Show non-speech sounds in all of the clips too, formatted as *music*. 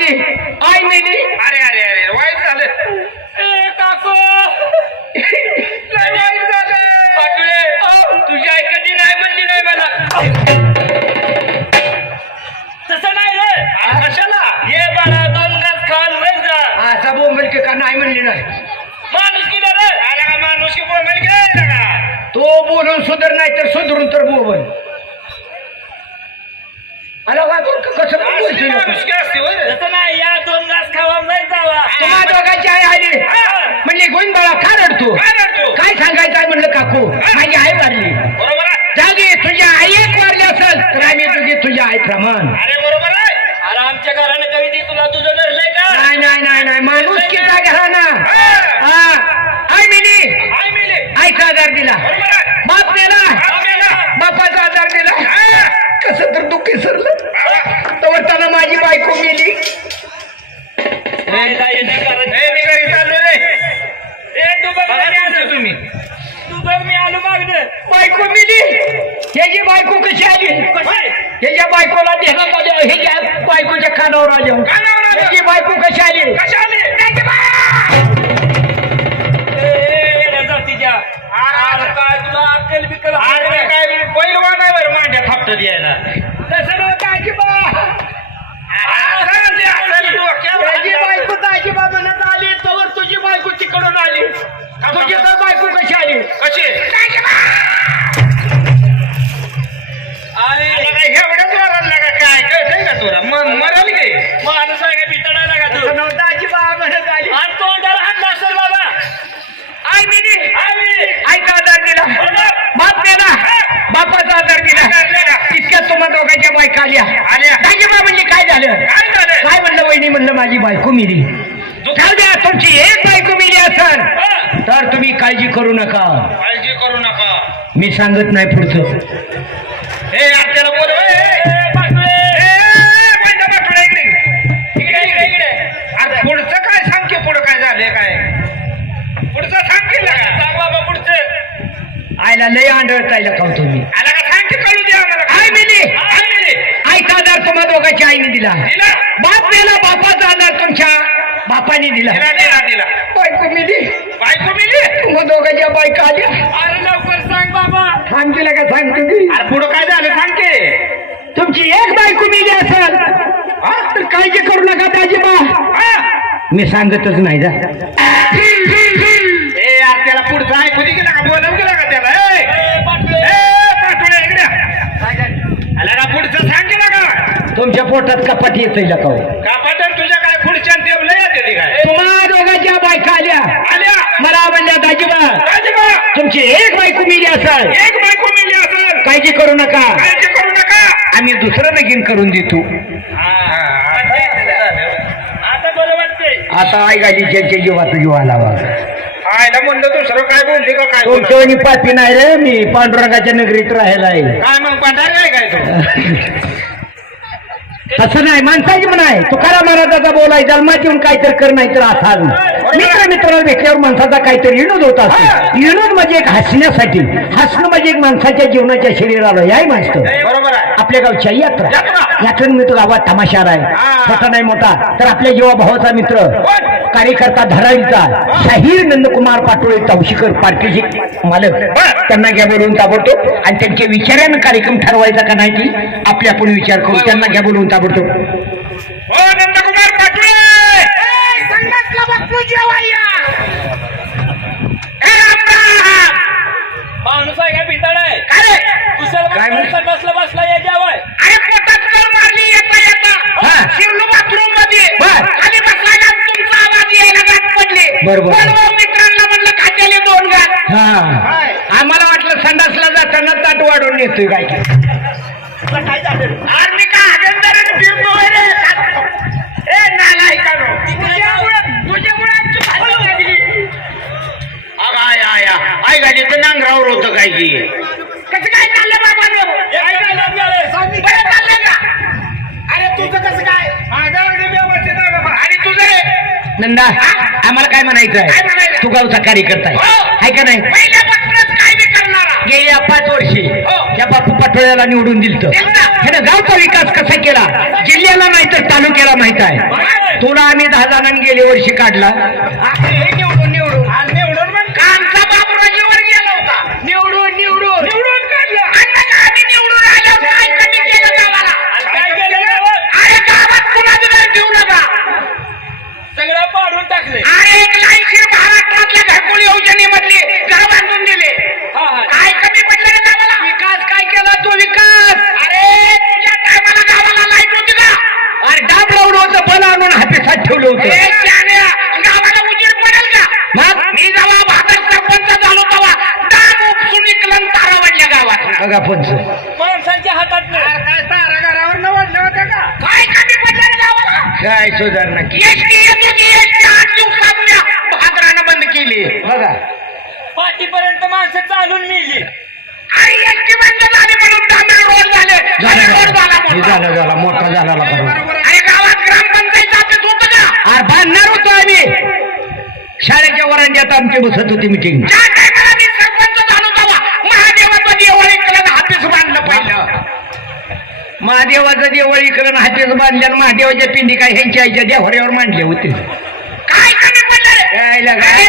ती आई मेली अरे अरे अरे वाईट झालं. काकू. वाईट झालं. पाटुळे तुझी आई कधी नाही म्हणली नाही मला. तसं नाही रे. कशाला? ये बाळा दोन घास खाल वर जा. असा बोंबल की का नाही म्हणली नाही. माणूस किती रे. अरे का माणूस की बोंबेल का? तो बोलून सुधर नाही तर सुधरून तर बोबल अरे वा तू कसं पण अशी बोलतोय नाही या बघ मी आलो मागणं बायको मिली ह्याची बायको कशी आली? ह्याच्या बायकोला आल्या ह्याच्या बायकोच्या कानावर आल्या. ह्याची बायको कशी आली? कशा आले? बायका आल्या. दाजीबा म्हणजे काय झालं? काय झालं? काय म्हणलं वहिनी म्हणलं माझी बायको मिली. जाऊ द्या तुमची एक बायको मिली असेल तर तुम्ही काळजी करू नका. काळजी करू नका. मी सांगत नाही पुढचं. हे आपल्याला बोल पुढचं काय सांग की पुढं काय झालंय काय? पुढचं सांग की लगा. सांग बाबा पुढचं. आईला लय आंधळतायला खाऊ तुम्ही आला का सांग की कळू द्या आम्हाला आई मिली आई मेली. आईचा दोघांच्या आईने दिला. बाप दिला बापाचा आधार तुमच्या बापाने दिला. दिला दिला दिला. बायको मिली. बायको मिली? तुम्हा दोघांच्या बायका आल्या. अरे लवकर सांग बाबा. सांग तिला का? सांग तुम्ही अरे पुढं काय झालं सांग की तुमची एक बायको मिली असेल? तर काळजी करू नका दाजीबा हा? मी सांगतच नाही जा. ए यार त्याला पुढचं ऐकू दे गेला का बोलून गेला का त्याला ए ए, पाटोळे. ए, पाठवलं इकडे आला का पुढचं सांग गेला का तुमच्या पोटात कपाट येतोय तुझ्या काय पुढच्या काय तुम्हा दोघांच्या बायका आल्या. आल्या. मला म्हणल्या दाजीबा राजबा तुमची एक बायको मिली असेल. एक बायको मिली असेल. काळजी करू नका. काळजी करू नका. आम्ही दुसरं लगीन करून देतो. आता बरं वाटतंय. आता आई गाडी ज्यांच्या जीवात जीव आला आयला म्हणलं दुसरं काय बोलली का काय तुमच्या वाणी पापी नाही रे मी पांडुरंगाच्या नगरीत राहायला आहे काय मग पांढरा काय काय तू? *laughs* तसं नाही माणसाची पण आहे. तुकाराम महाराजाचा बोलाय येऊन काहीतरी कर नाही तर असाल. मित्र मित्राला भेटल्यावर माणसाचा काहीतरी विनोद होत असतो विनोद म्हणजे एक हसण्यासाठी. हसणं म्हणजे एक माणसाच्या जीवनाच्या शरीराला. याही माणसं. आपल्या गावच्या यात्रा. यात्रा. यात्रेन मी तो गावात तमाशार आहे. हा. छोटा नाही मोठा. तर आपल्या जीवा भावाचा मित्र? कार्यकर्ता धरावीचा. शाहीर नंदकुमार पाटोळे तवशीकर पार्टीचे मालक. त्यांना घ्या बोलवून ताबडतोब. आणि त्यांच्या विचारानं कार्यक्रम ठरवायचा का नाही की आपले आपण विचार करू. त्यांना घ्या बोलवून ताबडतोब. हो. माणूस आहे का आहे? काय बसला बसला नंदा आम्हाला काय म्हणायचं आहे? तू गावचा कार्यकर्ता आहे. हो. आहे का नाही? गेल्या पाच वर्षी हो. त्या बापू पाटोळ्याला निवडून दिलत. दिलतं. है ना गावचा विकास कसा केला? जिल्ह्याला नाही तर तालुक्याला माहीत आहे. तुला आम्ही दहा जणांनी गेल्या वर्षी काढला. बघा. पाठीपर्यंत माणसं चालून झाली झाले. मोठा. झालं अरे बांधणार होतो आम्ही. शाळेच्या वरांड्यात आमची बसत होती मिटिंग महादेवाचं देवळ इकडं बांधलं हातीच बांधल्या आणि महादेवाच्या पिंडी काय ह्यांच्या आईच्या देवऱ्यावर मांडले होते. काय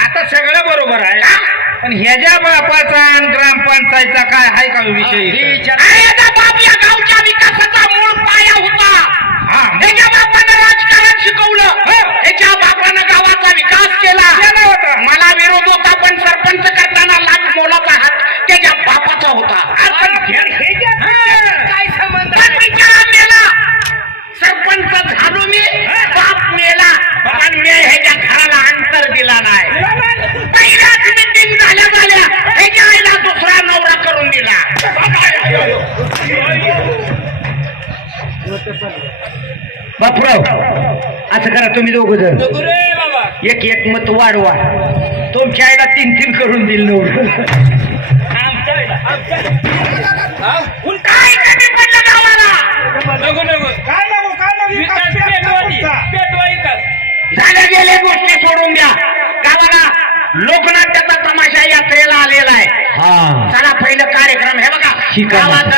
आता सगळं बरोबर आहे पण ह्याच्या बापाचा आणि ग्रामपंचायतचा काय हाय का विषय बापराव असं करा तुम्ही दोघ जण. नको रे बाबा. एक एक मत वाढवा. तुमच्या आईला तीन तीन करून दिल नवरं. आमच्या आमच्या हा? काय कमी पडलं गावाला? नको नको. काय नको काय विकास पेटवाली पेटवा विकास झाल्या गेल्या गोष्टी सोडून द्या. गावाला लोकनाट्याचा तमाशा यात्रेला आलेला आहे. हा. चला पहिलं कार्यक्रम. हे बघा शिका. गावात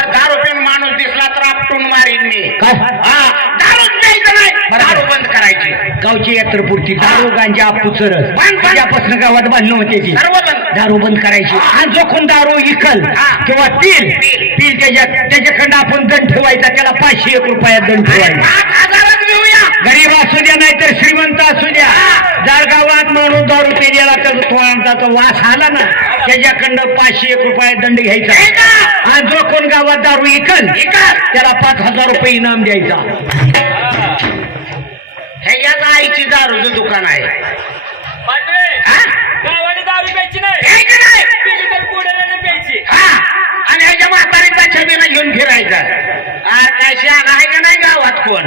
दारू बंद करायची. गावची यात्रेपुरती दारू गांजा पुचरस. बंद, गावात बांधणं होते ती. सर्व बंद. दारू बंद करायची. आणि जो कोण दारू इकल हा. किंवा पील पील. पील त्याच्या त्याच्याकडनं आपण दंड ठेवायचा. त्याला पाचशे एक रुपयात दंड ठेवायचा. पाच गरीब असू द्या नाही तर श्रीमंत असू द्या. जर गावात माणूस दारू पेल्याला तर तो वास आला ना त्याच्याकडनं पाचशे एक रुपये दंड घ्यायचा. घ्यायचा. आणि जो कोण गावात दारू इकल इकल. त्याला पाच हजार रुपये इनाम द्यायचा. दारूचं दुकान आहे. दारू आणि ह्याच्या म्हातारीचा छबीला घेऊन फिरायचा. आकाशी आहे का नाही गावात कोण?